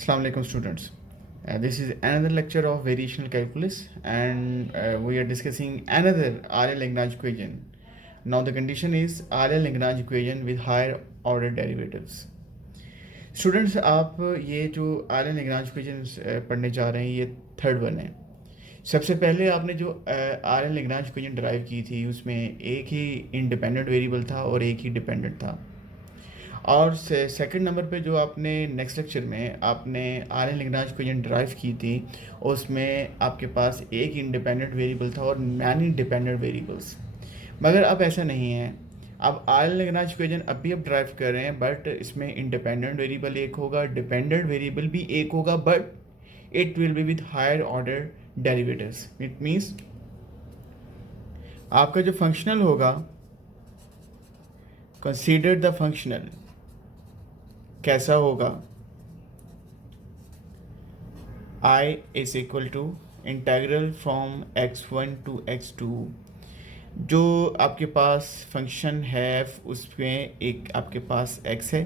Assalamu alaikum students. This is another lecture of variational calculus and we are discussing another Arlen-Lagrange equation. Now the condition is Arlen-Lagrange equation with higher order derivatives. Students आप ये जो Aryan Lagrange equation पढ़ने जा रहे हैं ये third one है। सबसे पहले आपने जो आर्यन लैग्रांज इक्वेशन ड्राइव की थी उसमें एक ही इंडिपेंडेंट वेरिएबल था और एक ही डिपेंडेंट था। और सेकंड नंबर पे जो आपने नेक्स्ट लेक्चर में आपने आर्यन लैग्रांज इक्वेशन ड्राइव की थी उसमें आपके पास एक इंडिपेंडेंट वेरिएबल था और मैनी डिपेंडेंट वेरिएबल्स। मगर अब ऐसा नहीं है। अब आर्यन लैग्रांज इक्वेशन अभी आप ड्राइव कर रहे हैं बट इसमें इंडिपेंडेंट वेरिएबल एक होगा, डिपेंडेंट वेरिएबल भी एक होगा, but it will be with higher order derivatives. It means आपका जो फंक्शनल होगा, कंसीडर द फंक्शनल कैसा होगा, I is equal to integral from x1 to x2। जो आपके पास फंक्शन है उसमें एक आपके पास x है,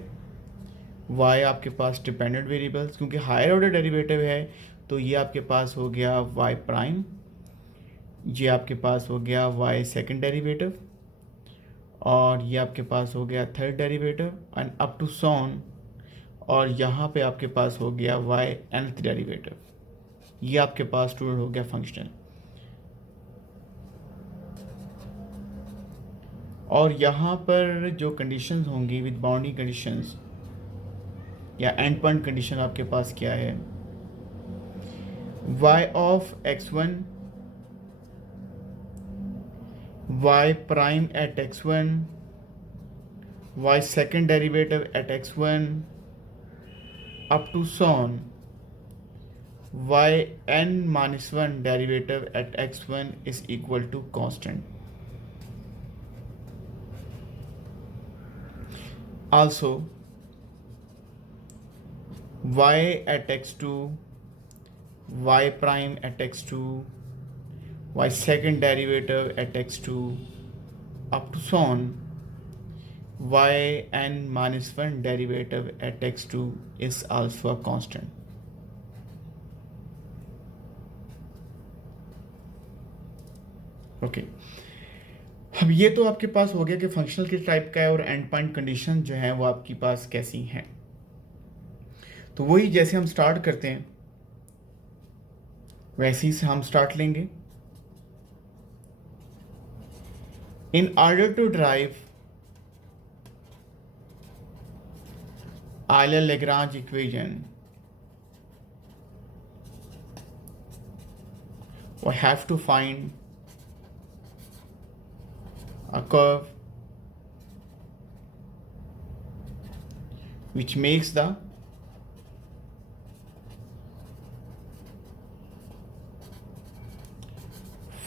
y आपके पास डिपेंडेंट वेरिएबल्स, क्योंकि हायर ऑर्डर डेरिवेटिव है तो ये आपके पास हो गया y प्राइम, ये आपके पास हो गया y सेकंड डेरिवेटिव, और ये आपके पास हो गया third derivative and up to so on, और यहाँ पे आपके पास हो गया y nth डेरिवेटिव। ये आपके पास स्टूडेंट हो गया फंक्शनल। और यहाँ पर जो कंडीशंस होंगी विद बाउंड्री कंडीशंस या एंड पॉइंट कंडीशन आपके पास क्या है, y of x1, y prime at x1, y second derivative eight x1 up to son y n minus 1 derivative at x1 is equal to constant. Also y at x2, y prime at x2, y second derivative at x2 up to son y n minus 1 derivative at x2 is also a constant. Okay अब ये तो आपके पास हो गया कि functional किस type का है और एंड पॉइंट कंडीशन जो है वो आपके पास कैसी हैं। तो वही जैसे हम स्टार्ट करते हैं वैसे ही से हम स्टार्ट लेंगे। In order to derive Euler-Lagrange equation, we have to find a curve which makes the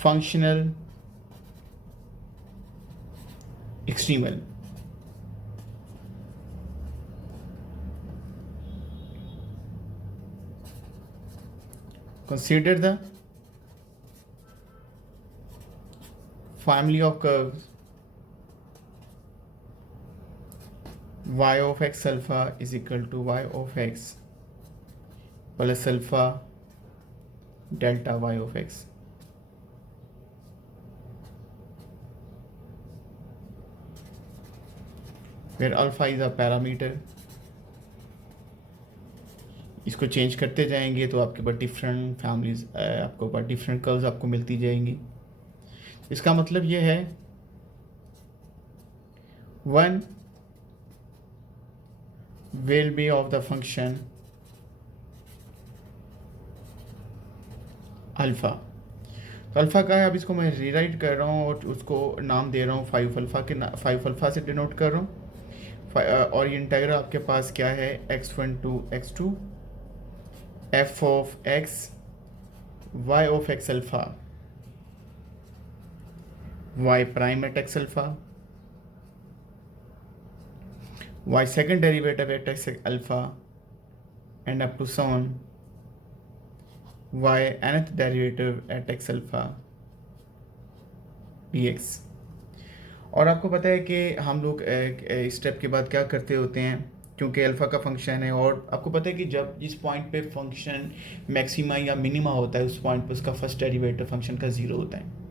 functional extremal. Consider the family of curves y of x alpha is equal to y of x plus alpha delta y of x. Where alpha is a parameter. इसको change करते जाएंगे तो आपके पास different families, आपको पास different curves आपको मिलती जाएंगी। इसका मतलब ये है one will be of the function alpha. तो अल्फ़ा का है, अब इसको मैं रीराइट कर रहा हूँ और उसको नाम दे रहा हूँ 5 अल्फ़ा के, 5 अल्फ़ा से डिनोट कर रहा हूँ। और ये इंटीग्रल आपके पास क्या है, x1 to x2 f of x y of x alpha y prime at x alpha y second derivative at x alpha and up to so on y nth derivative at x alpha dx। और आपको पता है कि हम लोग step के बाद क्या करते होते हैं, क्योंकि अल्फ़ा का फंक्शन है, और आपको पता है कि जब जिस पॉइंट पे फंक्शन मैक्सिमा या मिनिमा होता है उस पॉइंट पे उसका फर्स्ट डेरिवेटिव फंक्शन का ज़ीरो होता है।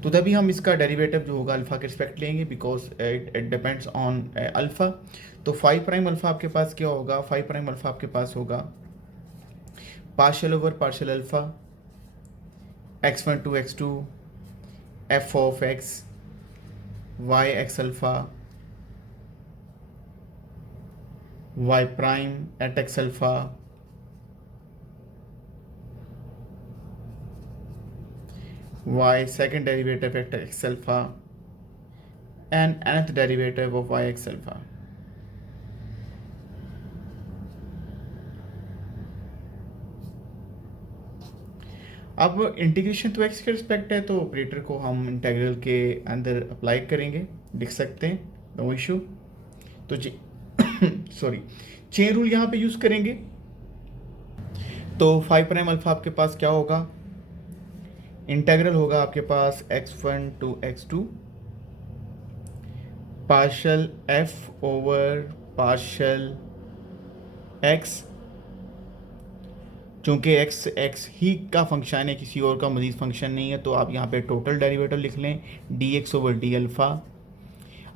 तो तभी हम इसका डेरिवेटिव जो होगा अल्फ़ा के रिस्पेक्ट लेंगे, because it depends on alpha. तो फाइव प्राइम अल्फ़ा आपके पास क्या होगा, फाइव प्राइम अल्फ़ा आपके पास होगा partial over partial alpha x1 to x2 f of x y x alpha y prime at x alpha y second derivative at x alpha and nth derivative of y x alpha. अब integration तो x के respect है, तो operator को हम integral के अंदर apply करेंगे, लिख सकते हैं, नो इशू। तो जी सॉरी, चेन रूल यहाँ पे यूज़ करेंगे। तो फाइव प्राइम अल्फा आपके पास क्या होगा, इंटीग्रल होगा आपके पास x1 to x2 partial f over partial x, चूँकि x ही का फंक्शन है, किसी और का मज़ीद फंक्शन नहीं है, तो आप यहाँ पे टोटल डेरिवेटिव लिख लें dx ओवर डी अल्फ़ा।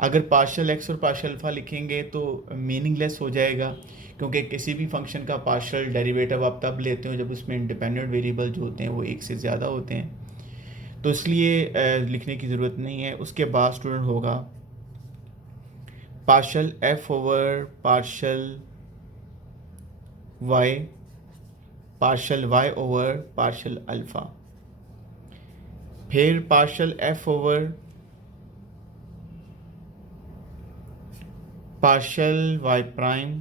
अगर पार्शल x और पार्शल अल्फ़ा लिखेंगे तो मीनिंगलेस हो जाएगा, क्योंकि किसी भी फंक्शन का पार्शल डेरिवेटिव आप तब लेते हो जब उसमें इंडिपेंडेंट वेरिएबल जो होते हैं वो एक से ज़्यादा होते हैं, तो इसलिए लिखने की ज़रूरत नहीं है। उसके बाद स्टूडेंट होगा partial f over partial y partial y over partial alpha, फिर partial f over partial y prime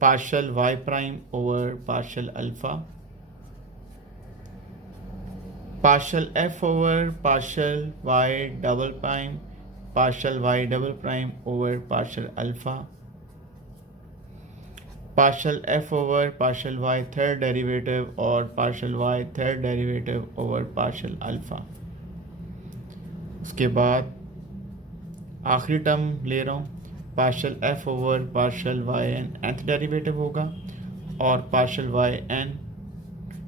partial y prime over partial alpha, partial f over partial y double prime partial y double prime over partial alpha, partial f over partial y third derivative और partial y third derivative over partial alpha. उसके बाद आखिरी term ले रहा हूँ, partial f over partial y n nth derivative होगा और partial y n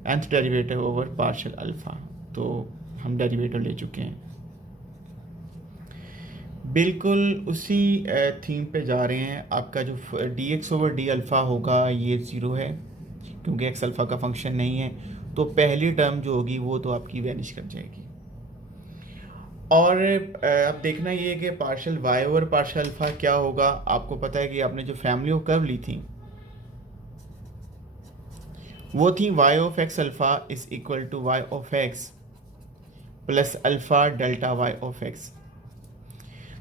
nth derivative over partial alpha. तो हम डेरिवेटिव ले चुके हैं, बिल्कुल उसी थीम पे जा रहे हैं। आपका जो D x over D alpha होगा ये ज़ीरो है, क्योंकि एक्स अल्फ़ा का फंक्शन नहीं है, तो पहली टर्म जो होगी वो तो आपकी वैनिश कर जाएगी। और अब देखना ये है कि partial y over partial alpha क्या होगा। आपको पता है कि आपने जो फैमिली ऑफ कर्व ली थी वो थी y of x alpha is equal to y of x plus alpha delta y of x.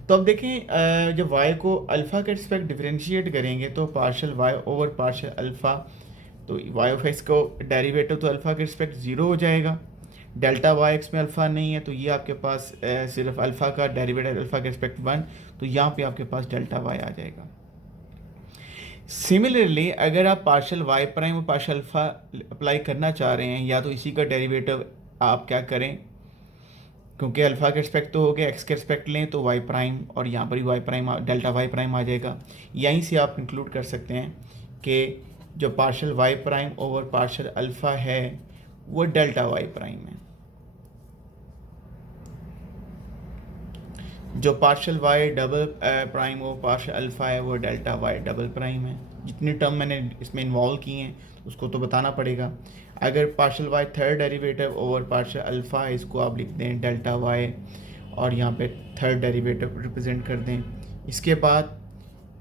तो अब देखें, जब y को अल्फ़ा के रिस्पेक्ट डिफरेंशिएट करेंगे तो partial y over partial alpha, तो y ऑफ x को डेरिवेटिव तो अल्फ़ा के रिस्पेक्ट ज़ीरो हो जाएगा, डेल्टा वाई एक्स में अल्फ़ा नहीं है, तो ये आपके पास सिर्फ अल्फ़ा का डेरिवेटिव अल्फ़ा के रिस्पेक्ट वन, तो यहाँ पे आपके पास डेल्टा वाई आ जाएगा। सिमिलरली अगर आप पार्शल y प्राइम और पार्शल अल्फ़ा अप्लाई करना चाह रहे हैं, या तो इसी का डेरिवेटिव आप क्या करें, क्योंकि अल्फ़ा के रिस्पेक्ट तो हो गया, एक्स के रिस्पेक्ट लें तो वाई प्राइम, और यहाँ पर ही Y prime delta Y prime आ जाएगा। यहीं से आप इंक्लूड कर सकते हैं कि जो partial y prime over partial alpha है वो डेल्टा वाई प्राइम है, जो partial y double prime over partial alpha है वो डेल्टा वाई डबल प्राइम है। जितनी टर्म मैंने इसमें इन्वॉल्व की हैं उसको तो बताना पड़ेगा। अगर partial y third derivative over partial alpha है, इसको आप लिख दें डेल्टा वाई और यहाँ पे थर्ड डेरिवेटिव रिप्रेजेंट कर दें। इसके बाद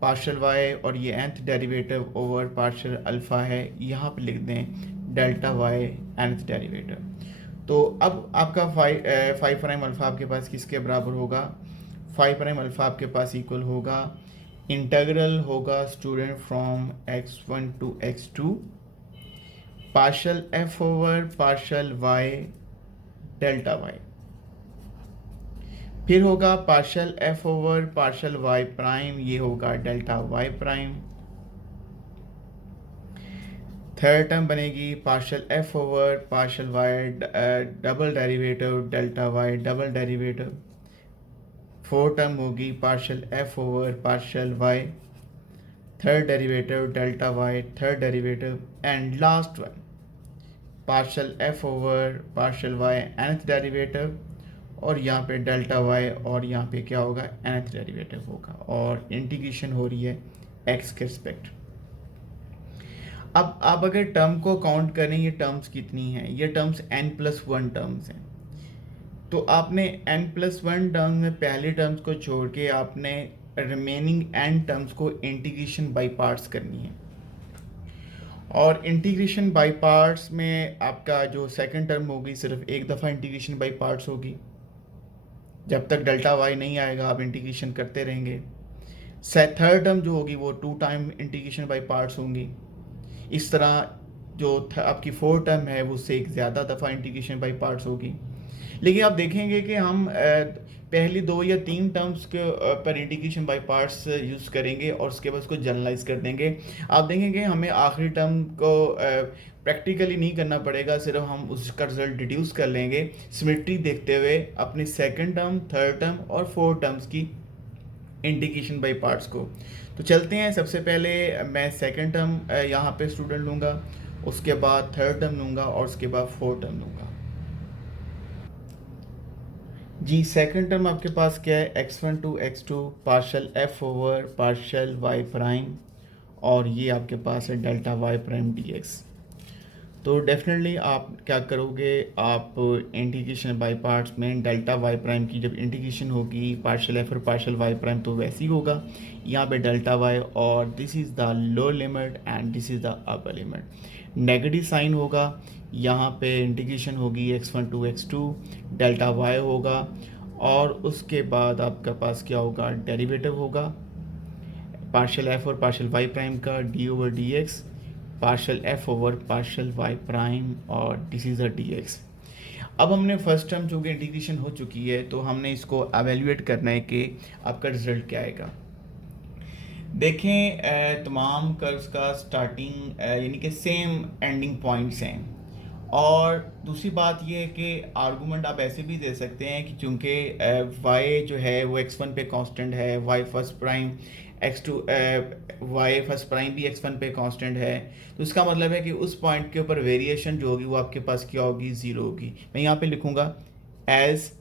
पार्शल वाई और ये nth derivative over partial alpha है, यहाँ पे लिख दें डेल्टा वाई nth डेरिवेटिव। तो अब आपका फाइव प्राइम अल्फ़ा आपके पास किसके बराबर होगा, फाइव प्राइम अल्फ़ा आपके पास इक्वल होगा, इंटीग्रल होगा student from x1 to x2 partial f over partial y delta y, फिर होगा partial f over partial y prime, ये होगा delta y prime. Third term बनेगी partial f over partial y double derivative delta y double derivative. Fourth term होगी partial f over partial y third derivative delta y, third derivative, and last one partial f over partial y nth derivative, और यहाँ पे delta y और यहाँ पे क्या होगा nth derivative होगा, और इंटीग्रेशन हो रही है x के रिस्पेक्ट। अब आप अगर टर्म को काउंट करें, ये टर्म्स कितनी हैं, ये टर्म्स n+1 टर्म्स हैं। तो आपने n+1 टर्म में पहले टर्म्स को छोड़ के आपने रिमेनिंग n टर्म्स को इंटीग्रेशन बाय पार्ट्स करनी है, और इंटीग्रेशन बाय पार्ट्स में आपका जो सेकंड टर्म होगी सिर्फ एक दफ़ा इंटीग्रेशन बाय पार्ट्स होगी। जब तक डेल्टा y नहीं आएगा आप इंटीग्रेशन करते रहेंगे। थर्ड टर्म जो होगी वो 2 टाइम इंटीग्रेशन बाय पार्ट्स होंगी। इस तरह जो आपकी फोर्थ टर्म है वो उससे एक ज़्यादा दफ़ा इंटीग्रेशन बाय पार्ट्स होगी। लेकिन आप देखेंगे कि हम पहली 2 या 3 टर्म्स के पर इंटीग्रेशन बाय पार्ट्स यूज़ करेंगे और उसके बाद उसको जनरलाइज कर देंगे। आप देखेंगे हमें आखिरी टर्म को प्रैक्टिकली नहीं करना पड़ेगा, सिर्फ हम उसका रिजल्ट डिड्यूस कर लेंगे सिमेट्री देखते हुए अपनी सेकंड टर्म, थर्ड टर्म और फोर्थ टर्म्स की इंटीग्रेशन बाय पार्ट्स को। तो चलते हैं, सबसे पहले मैं सेकंड टर्म यहाँ पे स्टूडेंट लूँगा, उसके बाद थर्ड टर्म लूँगा और उसके बाद फोर्थ टर्म लूँगा। जी सेकंड टर्म आपके पास क्या है, x1 to x2 partial f over partial y prime, और ये आपके पास है डेल्टा y प्राइम dx। तो डेफिनेटली आप क्या करोगे, आप इंटीग्रेशन बाय पार्ट्स में डेल्टा y प्राइम की जब इंटीग्रेशन होगी पार्शल f और पार्शल y प्राइम तो वैसे ही होगा। यहाँ पे डेल्टा y और this is the lower limit and this is the upper limit. Negative sign होगा, यहाँ पे इंटीग्रेशन होगी x1 to x2 delta y होगा, और उसके बाद आपके पास क्या होगा, डेरिवेटिव होगा पार्शल f और पार्शल y प्राइम का d over dx, partial f over partial y prime, और दिस इज़ द dx। अब हमने फर्स्ट टर्म जो कि इंटीग्रेशन हो चुकी है तो हमने इसको एवेल्यूएट करना है कि आपका रिजल्ट क्या आएगा। देखें तमाम कर्व्स का स्टार्टिंग यानी कि सेम एंडिंग पॉइंट्स हैं, और दूसरी बात ये है कि आर्गूमेंट आप ऐसे भी दे सकते हैं कि चूँकि y जो है वो x1 पे कांस्टेंट है, y first prime x2 y first prime भी x1 पे कांस्टेंट है, तो इसका मतलब है कि उस पॉइंट के ऊपर वेरिएशन जो होगी वो आपके पास क्या होगी, ज़ीरो होगी। मैं यहाँ पे लिखूँगा as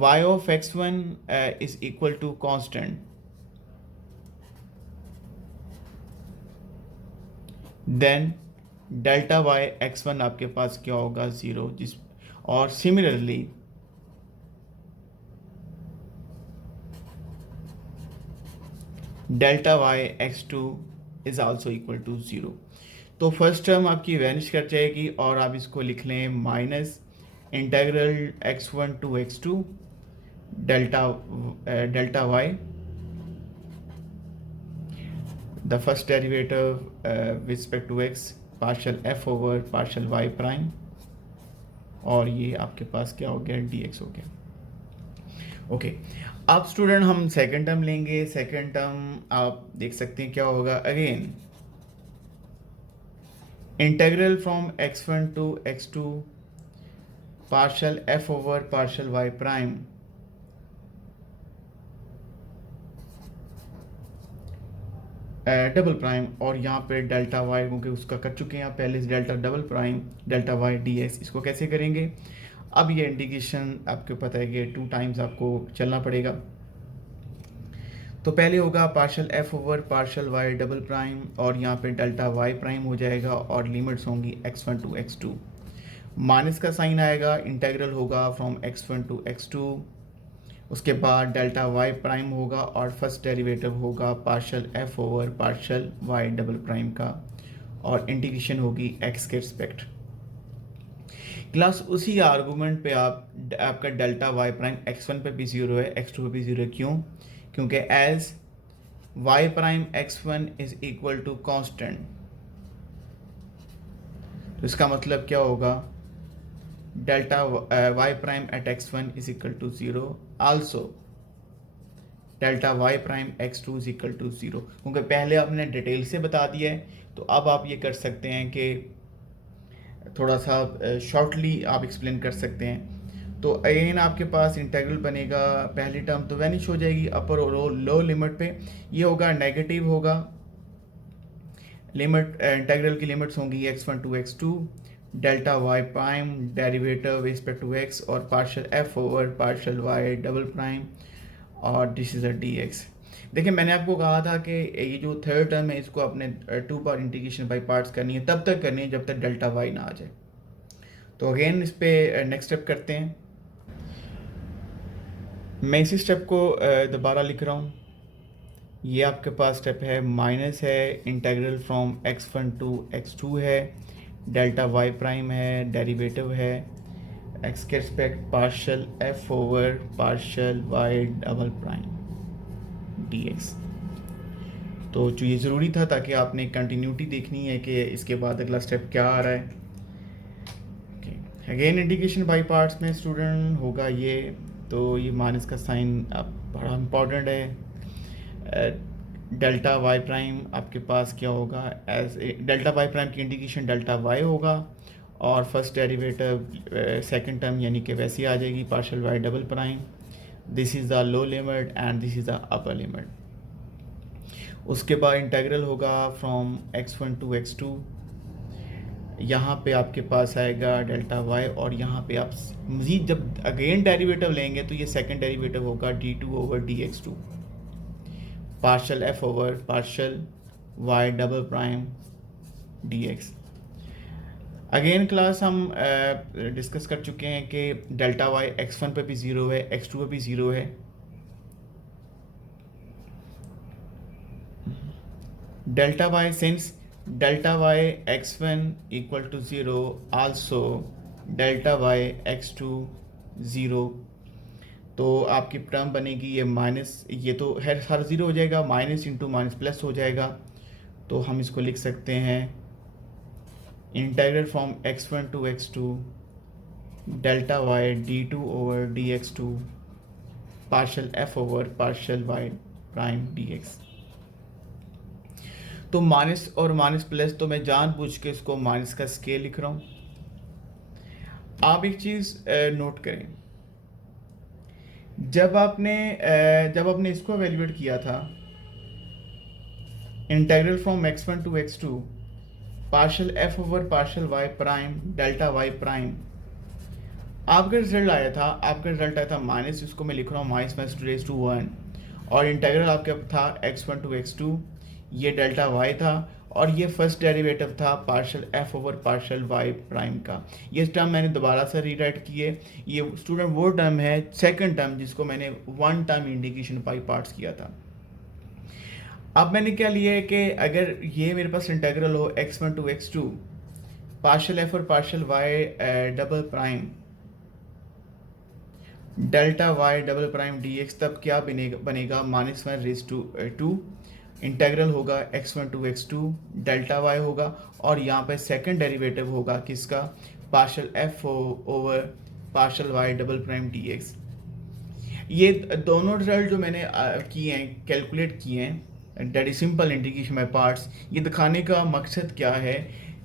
y of x1 is equal to constant, then delta y x1 आपके पास क्या होगा, ज़ीरो। जिस और similarly delta y x2 is also equal to zero. तो फर्स्ट टर्म आपकी वैनिश कर जाएगी और आप इसको लिख लें minus integral x1 to x2 delta y, the first derivative with respect to x partial f over partial y prime, और ये आपके पास क्या हो गया, dx हो गया। ओके अब स्टूडेंट हम सेकंड टर्म लेंगे। सेकंड टर्म आप देख सकते हैं क्या होगा, again integral from x1 to x2 partial f over partial y prime double prime, और यहाँ पे डेल्टा y क्योंकि उसका कर चुके हैं आप पहले से, delta double prime delta y dx। इसको कैसे करेंगे, अब ये इंटीग्रेशन आपको पता है कि 2 टाइम्स आपको चलना पड़ेगा। तो पहले होगा partial f over partial y double prime, और यहाँ पे डेल्टा y प्राइम हो जाएगा, और लिमिट्स होंगी x1 टू x2, माइनस का साइन आएगा, इंटीग्रल होगा फ्रॉम x1 टू x2, उसके बाद डेल्टा y प्राइम होगा और फर्स्ट डेरिवेटिव होगा partial f over partial y double prime का, और इंटीग्रेशन होगी x के रिस्पेक्ट। क्लास उसी आर्गूमेंट पे आपका डेल्टा y प्राइम x1 पे भी ज़ीरो है, x2 पे भी ज़ीरो है। क्यों, क्योंकि as y prime x1 is equal to constant, तो इसका मतलब क्या होगा, delta y prime at x1 is equal to zero, also delta y prime x2 is equal to zero. क्योंकि पहले आपने डिटेल से बता दिया है, तो अब आप ये कर सकते हैं कि थोड़ा सा शॉर्टली आप एक्सप्लेन कर सकते हैं। तो अगेन आपके पास इंटीग्रल बनेगा, पहली टर्म तो वैनिश हो जाएगी अपर और लो लिमिट पे, ये होगा नेगेटिव होगा लिमिट इंटीग्रल की लिमिट्स होंगी x1 to x2, delta y prime derivative respect to x और partial f over partial y double prime और दिस इज अ dx। देखिए मैंने आपको कहा था कि ये जो थर्ड टर्म है इसको अपने two part integration by parts करनी है, तब तक करनी है जब तक डेल्टा y ना आ जाए। तो अगेन इस पे नेक्स्ट स्टेप करते हैं। मैं इसी स्टेप को दोबारा लिख रहा हूँ। ये आपके पास स्टेप है, माइनस है, integral from x1 to x2 है, डेल्टा y प्राइम है, डेरिवेटिव है x के respect partial f over partial y double prime dx। तो जो ये ज़रूरी था ताकि आपने कंटिन्यूटी देखनी है कि इसके बाद अगला स्टेप क्या आ रहा है। अगेन इंटीग्रेशन बाई पार्ट्स में स्टूडेंट होगा ये, तो ये माइनस का साइन अब बड़ा इम्पॉर्टेंट है। डेल्टा वाई प्राइम आपके पास क्या होगा, एज डेल्टा वाई प्राइम की इंटीग्रेशन डेल्टा वाई होगा और फर्स्ट डेरिवेटिव सेकंड टर्म यानी कि वैसी आ जाएगी partial y double prime. This is the low limit and this is the upper limit. उसके बाद इंटीग्रल होगा फ्रॉम x1 टू x2, यहाँ पे आपके पास आएगा डेल्टा वाई और यहाँ पे आप मज़ीद जब अगेन डेरिवेटिव लेंगे तो ये सेकंड डेरिवेटिव होगा d2 over dx2 partial f over partial y double prime dx। Again class हम डिस्कस कर चुके हैं कि डेल्टा वाई x1 पे भी ज़ीरो है, x2 पे भी ज़ीरो है। Delta y since delta y x1 equal to zero also delta y x2 zero, तो आपकी टर्म बनेगी ये माइनस, ये तो हर ज़ीरो हो जाएगा, माइनस इंटू माइनस प्लस हो जाएगा। तो हम इसको लिख सकते हैं integral from x1 to x2 delta y d2 over dx2 partial f over partial y prime dx। तो माइनस और माइनस प्लस तो मैं जानबूझ के इसको माइनस का स्केल लिख रहा हूँ। आप एक चीज़ नोट करें, जब आपने इसको एवेल्यूएट किया था integral from x1 to x2 partial f over partial y prime delta y prime, आपका रिजल्ट आया था माइनस, इसको मैं लिख रहा हूँ minus minus to raise to 1 और इंटीग्रल आपका था x1 टू x2, ये डेल्टा y था और ये फर्स्ट डेरिवेटिव था partial f over partial y prime का। ये टर्म मैंने दोबारा से रीराइट किए, ये स्टूडेंट वो टर्म है सेकंड टर्म जिसको मैंने one time integration by parts किया था। अब मैंने क्या लिया है कि अगर ये मेरे पास इंटीग्रल हो x1 to x2 partial f और partial y double prime delta y double prime dx, तब क्या बनेगा minus one raise to 2, integral होगा x1 to x2 delta y होगा और यहाँ पे सेकंड डेरिवेटिव होगा किसका, partial f over partial y double prime dx। ये दोनों रिजल्ट जो मैंने किए हैं, कैलकुलेट किए हैं, that is simple integration by parts. ये दिखाने का मकसद क्या है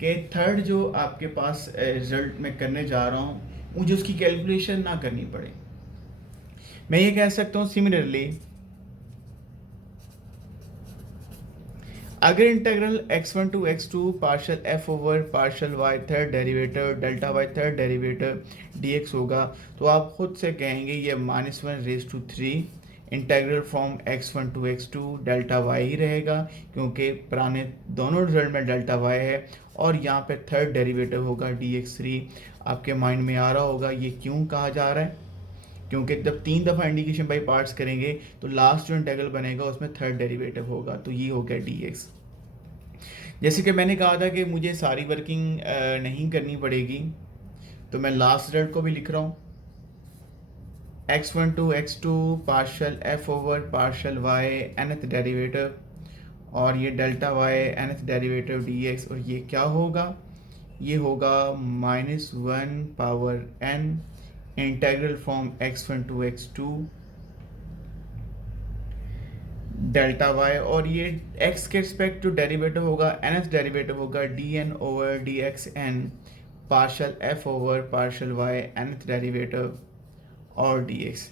कि थर्ड जो आपके पास रिजल्ट मैं करने जा रहा हूँ मुझे उसकी कैलकुलेशन ना करनी पड़े। मैं ये कह सकता हूँ सिमिलरली अगर integral x1 to x2 partial f over partial y third derivative delta y third derivative dx होगा तो आप खुद से कहेंगे ये minus one raise to 3 integral from x1 to x2 delta y ही रहेगा क्योंकि पुराने दोनों रिजल्ट में डेल्टा y है और यहाँ पे थर्ड डेरिवेटिव होगा dx3। आपके माइंड में आ रहा होगा ये क्यों कहा जा रहा है, क्योंकि जब 3 दफ़ा इंटीग्रेशन बाई पार्ट्स करेंगे तो लास्ट जो इंटीग्रल बनेगा उसमें थर्ड डेरिवेटिव होगा, तो ये हो गया dx। जैसे कि मैंने कहा था कि मुझे सारी वर्किंग नहीं करनी पड़ेगी, तो मैं लास्ट रिजल्ट को भी लिख रहा हूँ x1 to x2 partial f over partial y nth derivative और ये delta y nth derivative dx, और ये क्या होगा, ये होगा minus one power n integral from x1 to x2 delta y और ये x के रिस्पेक्ट टू डेरिवेटिव होगा nth डेरिवेटिव होगा dn over dxn partial f over partial y nth derivative और dx।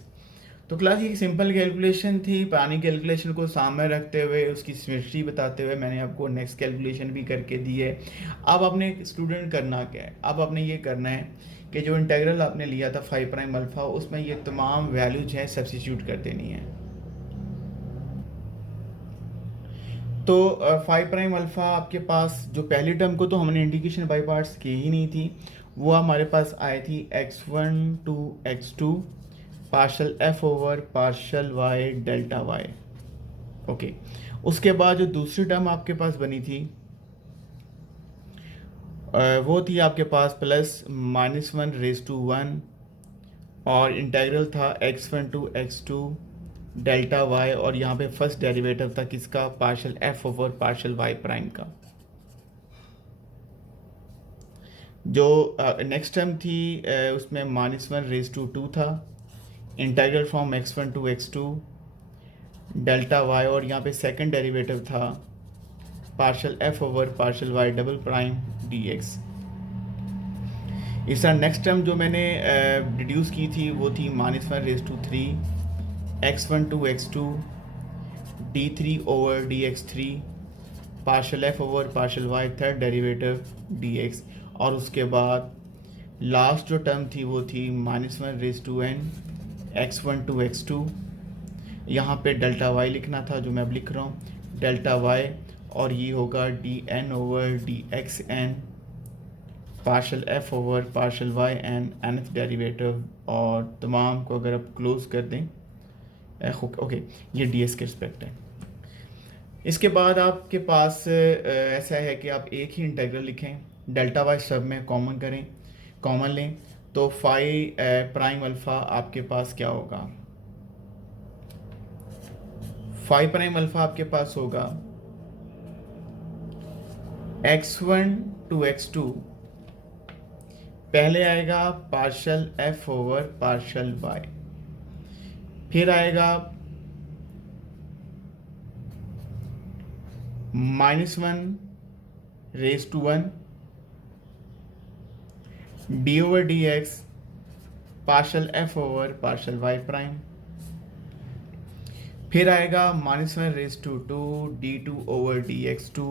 तो क्लास ये सिंपल कैलकुलेशन थी, पुरानी कैलकुलेशन को सामने रखते हुए उसकी सिमेट्री बताते हुए मैंने आपको नेक्स्ट कैलकुलेशन भी करके दी है। अब आपने स्टूडेंट करना क्या है, अब आपने ये करना है कि जो इंटीग्रल आपने लिया था 5 प्राइम अल्फ़ा, उसमें ये तमाम वैल्यूज हैं सब्स्टिट्यूट कर देनी है। तो 5 प्राइम अल्फ़ा आपके पास जो पहली टर्म को तो हमने इंटीग्रेशन बाई पार्ट्स की ही नहीं थी, वो हमारे पास आई थी x1 to x2 partial F over partial y delta y. Okay, उसके बाद जो दूसरी टर्म आपके पास बनी थी वो थी आपके पास प्लस -1 रेज़ टू 1 और इंटीग्रल था x1 to x2 delta y, और यहाँ पे फर्स्ट डेरिवेटिव था किसका, partial F over partial y prime का। जो नेक्स्ट टर्म थी उसमें -1 रेज़ टू 2 था, integral from x1 to x2 delta y, और यहाँ पे सेकंड डेरिवेटिव था partial F over partial y double prime d x. इस तरह नेक्स्ट टर्म जो मैंने डिड्यूस की थी वो थी -1 raise to 3 x1 to x2 d3 over dx3 partial F over partial y third derivative dx, और उसके बाद लास्ट जो टर्म थी वो थी -1 raise to n x1 to x2, यहाँ पे डेल्टा वाई लिखना था जो मैं अब लिख रहा हूँ डेल्टा वाई, और ये होगा d n over d x n partial F over partial y n nth derivative, और तमाम को अगर आप क्लोज कर दें ओके, ये डी एस के रिस्पेक्ट है। इसके बाद आपके पास ऐसा है कि आप एक ही इंटीग्रल लिखें, डेल्टा वाई सब में कॉमन करें, कॉमन लें, तो 5 प्राइम अल्फ़ा आपके पास क्या होगा, 5 प्राइम अल्फ़ा आपके पास होगा x1 टू x2, पहले आएगा partial F over partial y, फिर आएगा -1 raise to 1 d over d x partial F over partial y prime, फिर आएगा -1 raise to 2 d2 over dx2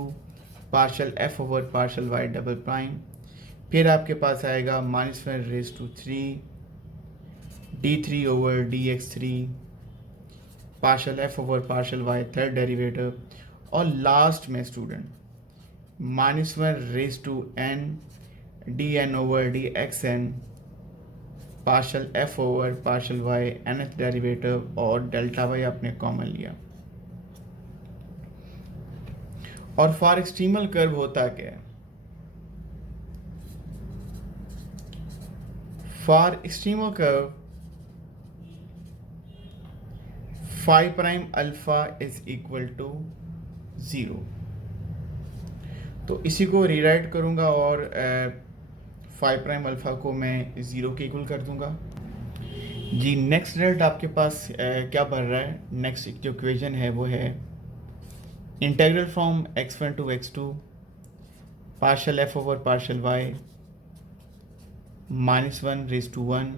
partial F over partial y double prime, फिर आपके पास आएगा -1 raise to 3 d3 over dx3 partial F over partial y third derivative, और last में student -1 raise to n dn over dxn partial F over partial Y nth derivative, और delta Y आपने common लिया। और फॉर एक्सट्रीमल कर्व होता क्या है, for extremal curve 5 prime alpha is equal to 0। तो इसी को रीराइट करूँगा और 5 प्राइम अल्फ़ा को मैं 0 के इक्वल कर दूंगा। जी नेक्स्ट रिजल्ट आपके पास क्या बन रहा है, नेक्स्ट जो इक्वेशन है वो है integral from x1 to x2 partial F over partial y -1 raise to 1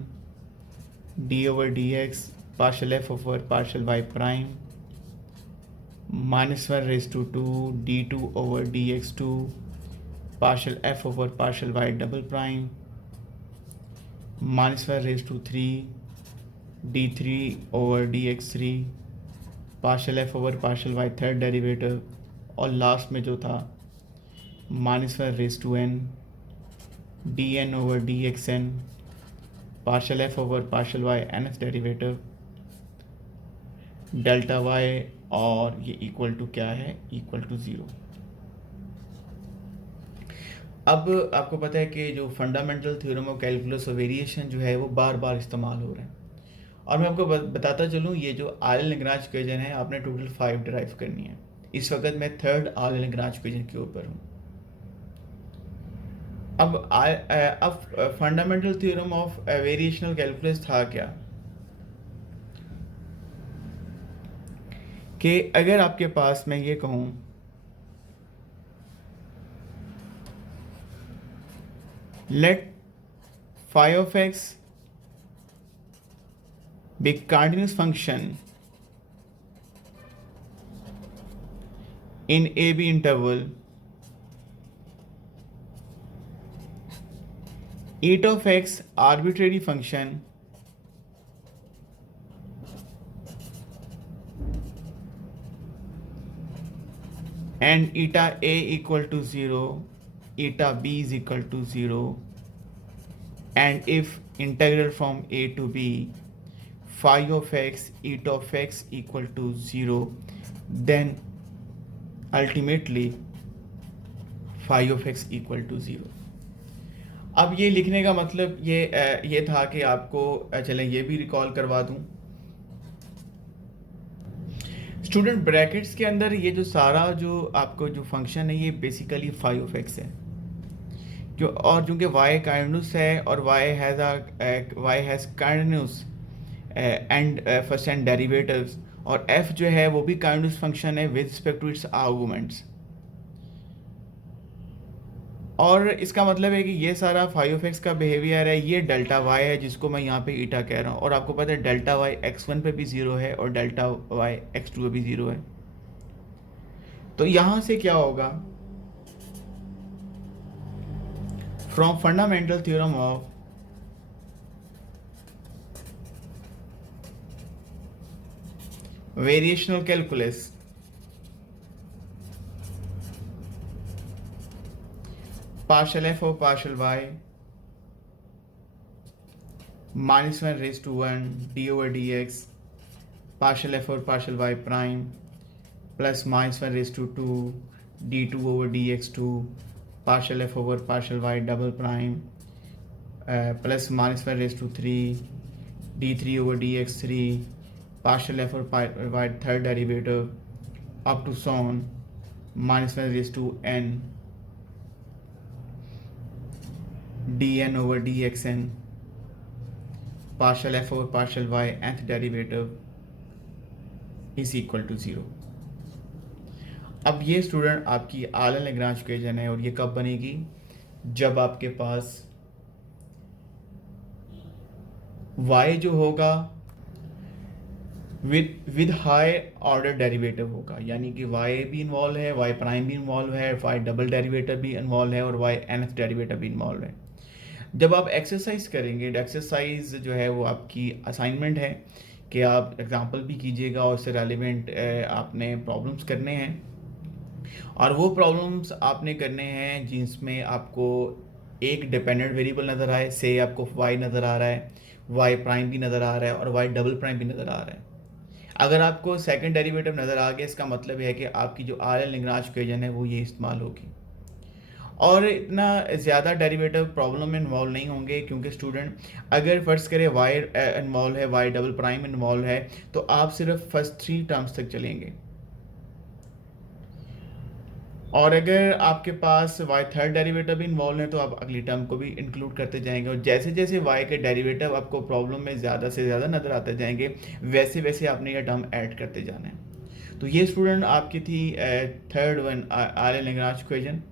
d over d x partial F over partial y prime -1 raise to 2 d2 over dx2 partial F over partial y double prime -1 raise to 3 d3 over dx3 partial F over partial y third derivative, और last में जो था -1 raise to n dn over dxn partial F over partial Y nth derivative delta y, और ये equal to क्या है, equal to 0। अब आपको पता है कि जो फंडामेंटल थ्योरम ऑफ कैलकुलस और वेरिएशन जो है वो बार बार इस्तेमाल हो रहे हैं, और मैं आपको बताता चलूँ ये जो आर्यल-लैग्रांज इक्वेशन है आपने टोटल 5 डिराइव करनी है। इस वक्त मैं थर्ड आर्यल-लैग्रांज इक्वेशन के ऊपर हूँ। अब fundamental theorem of variational calculus था क्या, कि अगर आपके पास मैं ये कहूँ late phi of x be continuous function in AB interval, eta of x arbitrary function and eta a equal to 0, eta b is equal to 0, and if integral from a to b phi of x eta of x equal to 0, then ultimately phi of x equal to 0. अब ये लिखने का मतलब ये था कि आपको चलें ये भी रिकॉल करवा दूं। स्टूडेंट ब्रैकेट्स के अंदर ये जो सारा जो आपको जो फंक्शन है ये बेसिकली फाई ऑफ एक्स है, जो और चूँकि वाई काइंडनस है और Y has continuous and first and derivatives, और एफ जो है वो भी काइंडनस फंक्शन है with respect to its arguments. और इसका मतलब है कि ये सारा फाई ऑफ एक्स का बिहेवियर है, ये डेल्टा वाई है जिसको मैं यहाँ पे ईटा कह रहा हूँ, और आपको पता है डेल्टा वाई x1 पे भी 0 है और डेल्टा वाई x2 पे भी 0 है। तो यहाँ से क्या होगा, from fundamental theorem of variational calculus, partial f of partial y minus 1 raised to 1 d over dx partial f over partial y prime plus minus 1 raised to 2 d2 over dx2 partial f over partial y double prime plus minus 1 raised to 3 d3 over dx3 partial f over y third derivative up to so on minus 1 raised to n dn over dxn partial f over partial y nth derivative is equal to 0. अब ये student आपकी Alan Lagrange equation है, और ये कब बनेगी, जब आपके पास y जो होगा विद हाई ऑर्डर डेरिवेटिव होगा, यानी कि y भी इन्वॉल्व है, y प्राइम भी इन्वॉल्व है, y डबल डेरिवेटिव भी इन्वॉल्व है और y nth डेरिवेटिव भी इन्वॉल्व है। जब आप एक्सरसाइज करेंगे, एक्सरसाइज जो है वो आपकी असाइनमेंट है कि आप एग्जांपल भी कीजिएगा और उससे रेलिवेंट आपने प्रॉब्लम्स करने हैं, और वो प्रॉब्लम्स आपने करने हैं जिसमें आपको एक डिपेंडेंट वेरिएबल नज़र आए, से आपको y नज़र आ रहा है, y प्राइम भी नज़र आ रहा है और y डबल प्राइम भी नज़र आ रहा है। अगर आपको सेकंड डेरिवेटिव नज़र आ गया, इसका मतलब है कि आपकी जो आलन लैग्रांज इक्वेशन है वो ये इस्तेमाल होगी, और इतना ज़्यादा डेरिवेटिव प्रॉब्लम में इन्वॉल्व नहीं होंगे, क्योंकि स्टूडेंट अगर फर्ज करें y इन्वॉल्व है, y डबल प्राइम इन्वॉल्व है, तो आप सिर्फ फर्स्ट 3 टर्म्स तक चलेंगे, और अगर आपके पास y थर्ड डेरिवेटिव भी इन्वॉल्व है तो आप अगली टर्म को भी इंक्लूड करते जाएंगे, और जैसे जैसे y के डेरिवेटिव आपको प्रॉब्लम में ज़्यादा से ज़्यादा नज़र आते जाएंगे, वैसे वैसे आपने ये टर्म ऐड करते जाना है। तो ये स्टूडेंट आपकी थी third one Alan Lagrange equation.